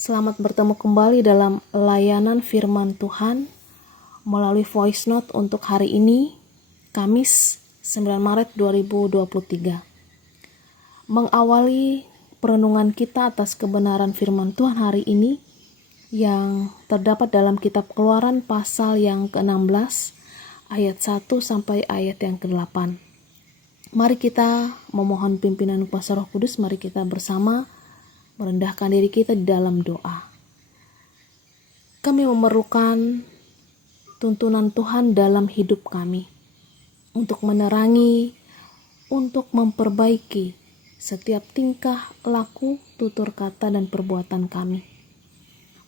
Selamat bertemu kembali dalam layanan firman Tuhan melalui voice note untuk hari ini, Kamis 9 Maret 2023. Mengawali perenungan kita atas kebenaran firman Tuhan hari ini yang terdapat dalam kitab Keluaran pasal yang ke-16 ayat 1 sampai ayat yang ke-8. Mari kita memohon pimpinan kuasa Roh Kudus, mari kita bersama merendahkan diri kita di dalam doa. Kami memerlukan tuntunan Tuhan dalam hidup kami untuk menerangi, untuk memperbaiki setiap tingkah, laku, tutur kata, dan perbuatan kami.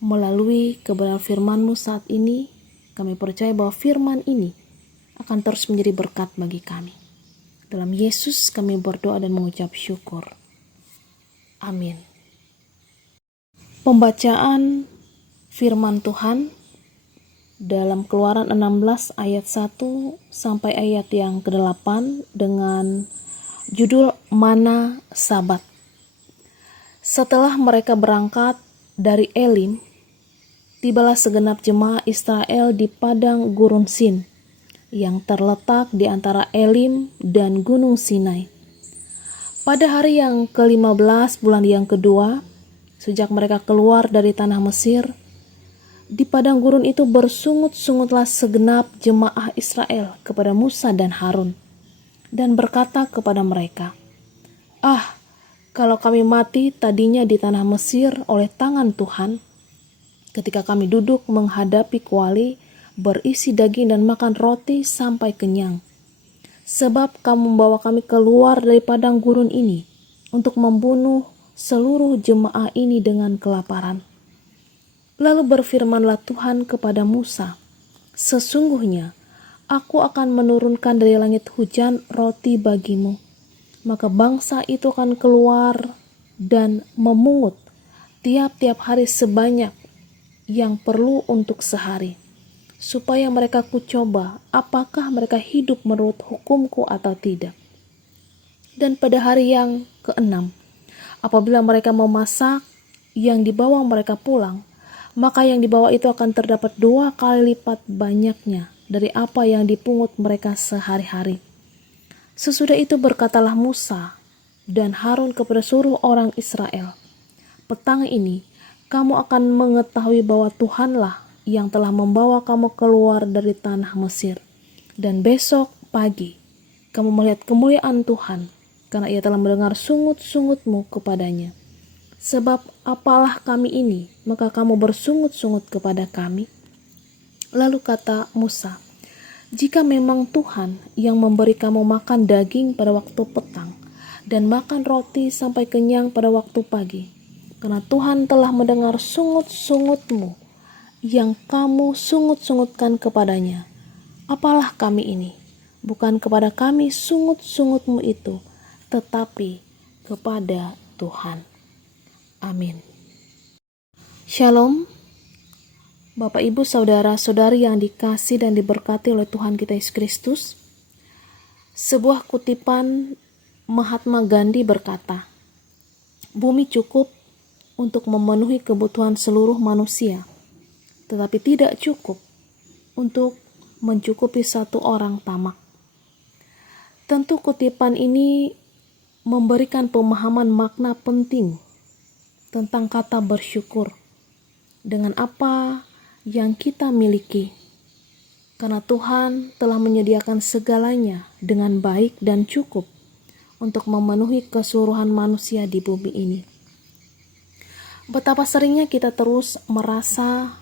Melalui kebenaran firman-Mu saat ini, kami percaya bahwa firman ini akan terus menjadi berkat bagi kami. Dalam Yesus kami berdoa dan mengucap syukur. Amin. Pembacaan firman Tuhan dalam Keluaran 16 ayat 1 sampai ayat yang ke-8 dengan judul Mana Sabat. Setelah mereka berangkat dari Elim, tibalah segenap jemaah Israel di padang gurun Sin yang terletak di antara Elim dan Gunung Sinai. Pada hari yang ke-15 bulan yang kedua, sejak mereka keluar dari tanah Mesir, di padang gurun itu bersungut-sungutlah segenap jemaah Israel kepada Musa dan Harun, dan berkata kepada mereka, "Ah, kalau kami mati tadinya di tanah Mesir oleh tangan Tuhan, ketika kami duduk menghadapi kuali, berisi daging dan makan roti sampai kenyang. Sebab kamu membawa kami keluar dari padang gurun ini untuk membunuh seluruh jemaah ini dengan kelaparan." Lalu berfirmanlah Tuhan kepada Musa, "Sesungguhnya aku akan menurunkan dari langit hujan roti bagimu. Maka bangsa itu akan keluar dan memungut tiap-tiap hari sebanyak yang perlu untuk sehari, supaya mereka kucoba apakah mereka hidup menurut hukumku atau tidak. Dan pada hari yang ke-6, apabila mereka memasak yang dibawa mereka pulang, maka yang dibawa itu akan terdapat 2 kali lipat banyaknya dari apa yang dipungut mereka sehari-hari." Sesudah itu berkatalah Musa dan Harun kepada seluruh orang Israel, "Petang ini kamu akan mengetahui bahwa Tuhanlah yang telah membawa kamu keluar dari tanah Mesir. Dan besok pagi kamu melihat kemuliaan Tuhan, karena ia telah mendengar sungut-sungutmu kepadanya. Sebab apalah kami ini, maka kamu bersungut-sungut kepada kami?" Lalu kata Musa, "Jika memang Tuhan yang memberi kamu makan daging pada waktu petang, dan makan roti sampai kenyang pada waktu pagi, karena Tuhan telah mendengar sungut-sungutmu yang kamu sungut-sungutkan kepadanya, apalah kami ini? Bukan kepada kami sungut-sungutmu itu, tetapi kepada Tuhan." Amin. Shalom, Bapak Ibu Saudara-saudari yang dikasih dan diberkati oleh Tuhan kita Yesus Kristus. Sebuah kutipan Mahatma Gandhi berkata, "Bumi cukup untuk memenuhi kebutuhan seluruh manusia, tetapi tidak cukup untuk mencukupi satu orang tamak." Tentu kutipan ini memberikan pemahaman makna penting tentang kata bersyukur dengan apa yang kita miliki, karena Tuhan telah menyediakan segalanya dengan baik dan cukup untuk memenuhi keseluruhan manusia di bumi ini. Betapa seringnya kita terus merasa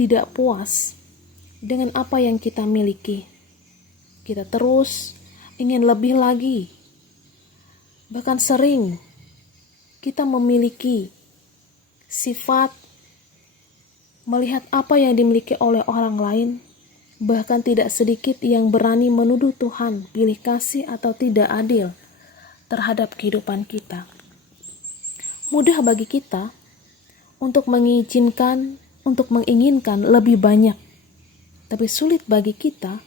tidak puas dengan apa yang kita miliki. Kita terus ingin lebih lagi. Bahkan sering kita memiliki sifat melihat apa yang dimiliki oleh orang lain, bahkan tidak sedikit yang berani menuduh Tuhan pilih kasih atau tidak adil terhadap kehidupan kita. Mudah bagi kita untuk menginginkan lebih banyak, tapi sulit bagi kita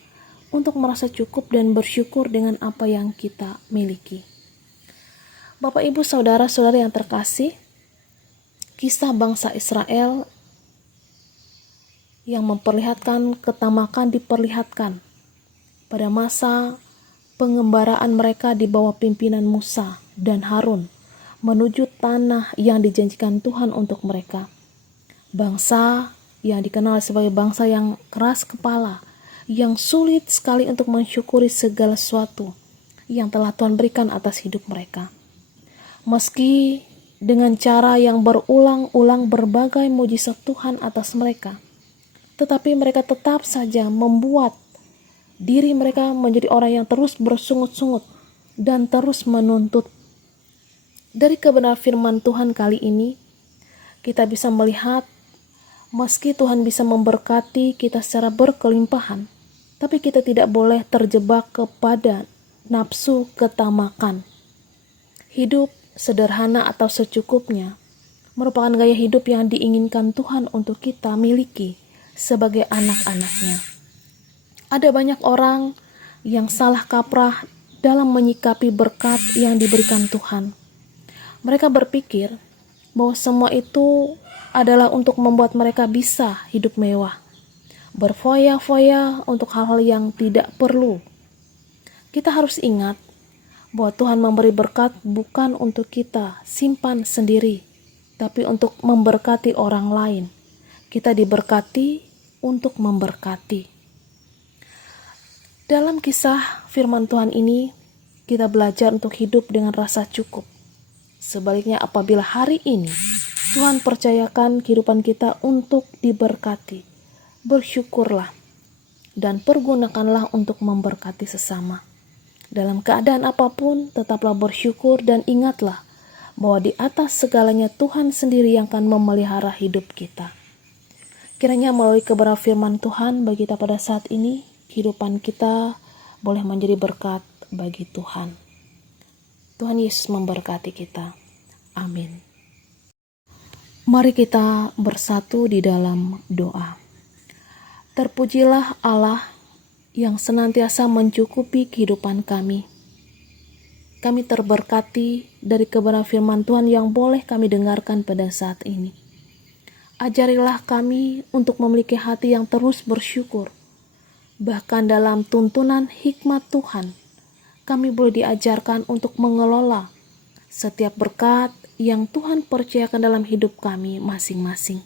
untuk merasa cukup dan bersyukur dengan apa yang kita miliki. Bapak Ibu Saudara-saudari yang terkasih, kisah bangsa Israel yang memperlihatkan ketamakan diperlihatkan pada masa pengembaraan mereka di bawah pimpinan Musa dan Harun menuju tanah yang dijanjikan Tuhan untuk mereka. Bangsa yang dikenal sebagai bangsa yang keras kepala, yang sulit sekali untuk mensyukuri segala sesuatu yang telah Tuhan berikan atas hidup mereka. Meski dengan cara yang berulang-ulang berbagai mujizat Tuhan atas mereka, tetapi mereka tetap saja membuat diri mereka menjadi orang yang terus bersungut-sungut dan terus menuntut. Dari kebenaran firman Tuhan kali ini, kita bisa melihat meski Tuhan bisa memberkati kita secara berkelimpahan, tapi kita tidak boleh terjebak kepada nafsu ketamakan. Hidup sederhana atau secukupnya merupakan gaya hidup yang diinginkan Tuhan untuk kita miliki sebagai anak-anaknya. Ada banyak orang yang salah kaprah dalam menyikapi berkat yang diberikan Tuhan. Mereka berpikir bahwa semua itu adalah untuk membuat mereka bisa hidup mewah, berfoya-foya untuk hal-hal yang tidak perlu. Kita harus ingat bahwa Tuhan memberi berkat bukan untuk kita simpan sendiri, tapi untuk memberkati orang lain. Kita diberkati untuk memberkati. Dalam kisah firman Tuhan ini, kita belajar untuk hidup dengan rasa cukup. Sebaliknya, apabila hari ini Tuhan percayakan kehidupan kita untuk diberkati, bersyukurlah dan pergunakanlah untuk memberkati sesama. Dalam keadaan apapun, tetaplah bersyukur dan ingatlah bahwa di atas segalanya Tuhan sendiri yang akan memelihara hidup kita. Kiranya melalui kebenaran firman Tuhan bagi kita pada saat ini, kehidupan kita boleh menjadi berkat bagi Tuhan. Tuhan Yesus memberkati kita. Amin. Mari kita bersatu di dalam doa. Terpujilah Allah yang senantiasa mencukupi kehidupan kami. Kami terberkati dari kebenaran firman Tuhan yang boleh kami dengarkan pada saat ini. Ajarilah kami untuk memiliki hati yang terus bersyukur. Bahkan dalam tuntunan hikmat Tuhan, kami boleh diajarkan untuk mengelola setiap berkat yang Tuhan percayakan dalam hidup kami masing-masing.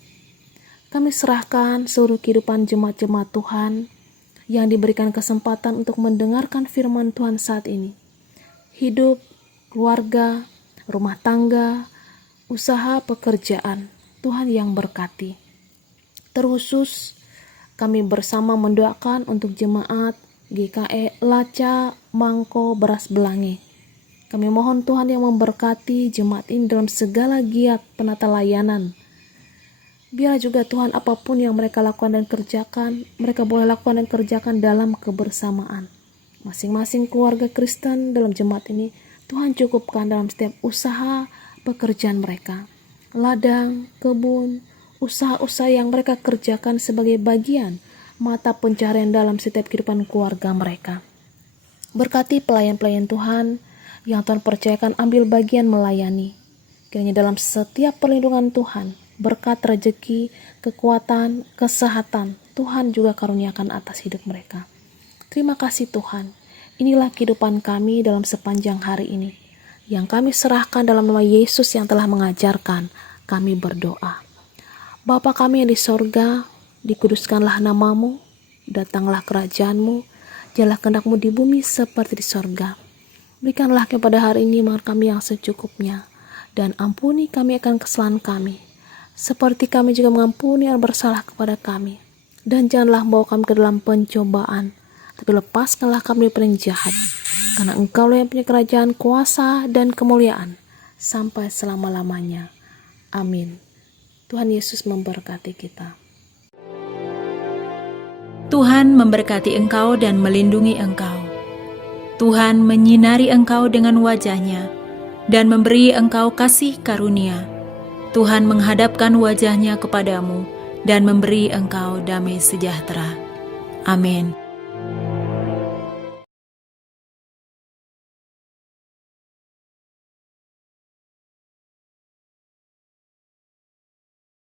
Kami serahkan seluruh kehidupan jemaat-jemaat Tuhan yang diberikan kesempatan untuk mendengarkan firman Tuhan saat ini. Hidup, keluarga, rumah tangga, usaha, pekerjaan, Tuhan yang berkati. Terkhusus, kami bersama mendoakan untuk jemaat GKE Laca Mangko Beras Belangi. Kami mohon Tuhan yang memberkati jemaat ini dalam segala giat penata layanan. Biarlah juga Tuhan apapun yang mereka lakukan dan kerjakan, mereka boleh lakukan dan kerjakan dalam kebersamaan. Masing-masing keluarga Kristen dalam jemaat ini, Tuhan cukupkan dalam setiap usaha pekerjaan mereka. Ladang, kebun, usaha-usaha yang mereka kerjakan sebagai bagian mata pencaharian dalam setiap kehidupan keluarga mereka. Berkati pelayan-pelayan Tuhan yang Tuhan percayakan ambil bagian melayani. Kiranya dalam setiap perlindungan Tuhan, berkat rezeki, kekuatan, kesehatan, Tuhan juga karuniakan atas hidup mereka. Terima kasih Tuhan. Inilah kehidupan kami dalam sepanjang hari ini, yang kami serahkan dalam nama Yesus yang telah mengajarkan kami berdoa. Bapa kami yang di sorga, dikuduskanlah namamu, datanglah kerajaanmu, jadilah kehendak-mu di bumi seperti di sorga. Berikanlah kepada hari ini makan kami yang secukupnya, dan ampuni kami akan kesalahan kami, seperti kami juga mengampuni yang bersalah kepada kami. Dan janganlah bawa kami ke dalam pencobaan, tapi lepaskanlah kami dari yang jahat, karena Engkau yang punya kerajaan, kuasa, dan kemuliaan, sampai selama-lamanya. Amin. Tuhan Yesus memberkati kita. Tuhan memberkati engkau dan melindungi engkau. Tuhan menyinari engkau dengan wajah-Nya dan memberi engkau kasih karunia. Tuhan menghadapkan wajah-Nya kepadamu dan memberi engkau damai sejahtera. Amin.